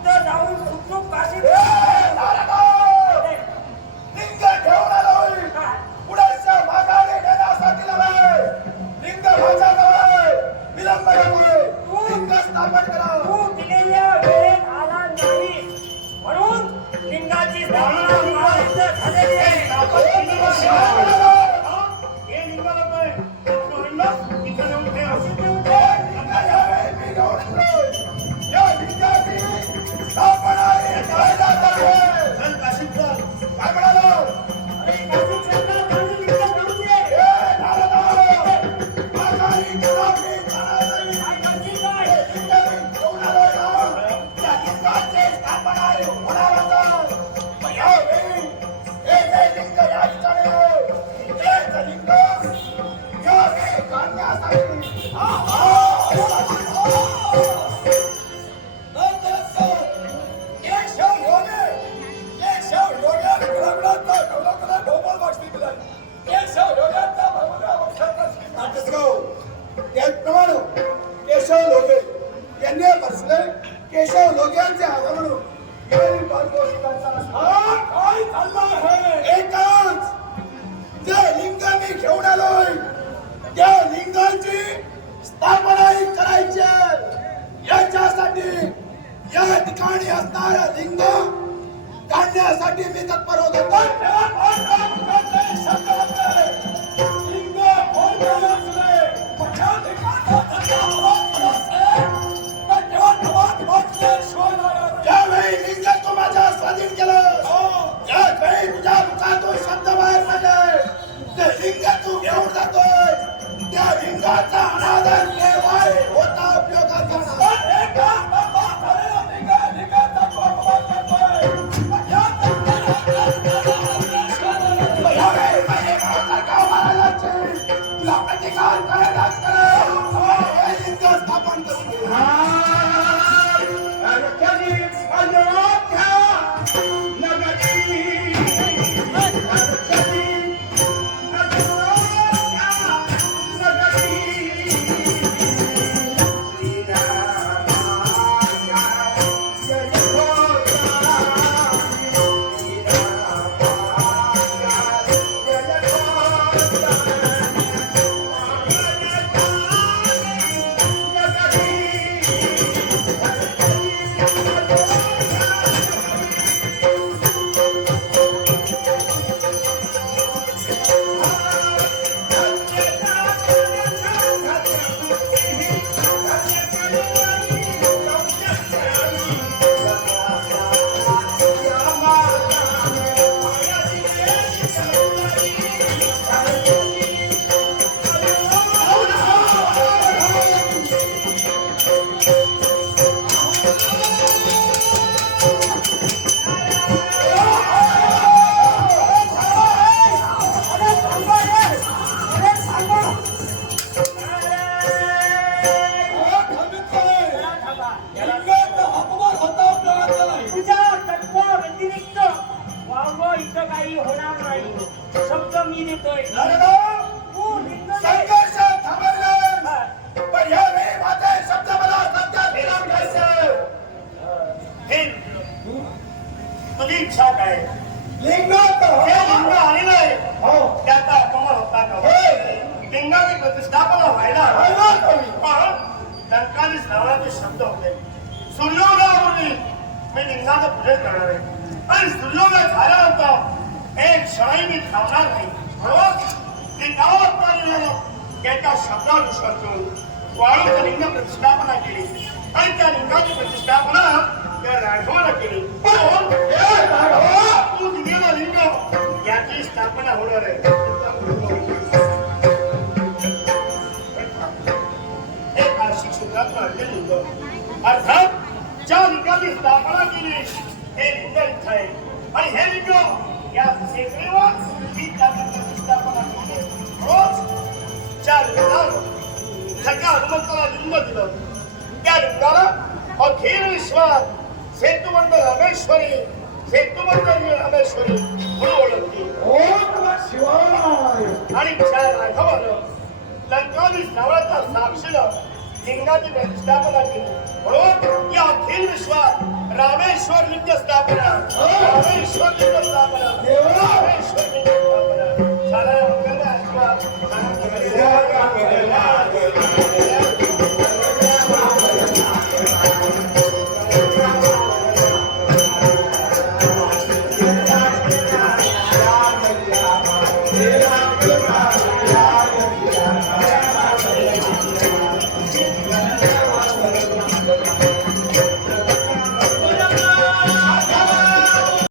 तिथं जाऊन सुखरूप काशी बसले केशव लोग्यांचे आगमन काय चाललं आहे एकच जे लिंग मी घेऊन आलोय. त्या लिंगाची स्थापना करायची. याच्यासाठी या ठिकाणी असणाऱ्या लिंग काढण्यासाठी मी तत्पर होतो त्या तुझ्या तत्वा व्यतिरिक्त वावग इथं काही होणार नाही शब्द मी देतोय तू लिंग दे. संघर्ष थांबवला पण यावेळी माझे शब्द मला सत्यात विराम घ्यायचे हे तुझी इच्छा काय हे हो त्याचा अपमान होता का हे. लिंगाची प्रतिष्ठापना व्हायला हवी. लंकाने श्रावणाचे शब्द होते सूर्योदयापूर्वी मी लिंगाचं पूजन करणार आहे आणि सूर्योदय झाल्यानंतर एक क्षणही मी थांबणार नाही म्हणून मी गावात पाहिलेलं त्याच्या शब्दानुसार करून वाळूचं लिंग प्रतिष्ठापना केली आणि त्या लिंगाची प्रतिष्ठापना त्या राघवाला केली पण हे राघवा! तू दिलेला लिंग याची स्थापना होणार आहे हे लिंग आहे आणि हे लिंग या सेवेवर केली रोज सगळ्या हनुमंताला दिलं त्या रामेश्वरी रामेश्वरी म्हणून ओळखली आणि राघवानं साक्षीनं लिंगाची स्थापना केली. म्हणून या अखिल विश्वात रामेश्वर लिंग स्थापना रामेश्वर लिंग स्थापना रामेश्वर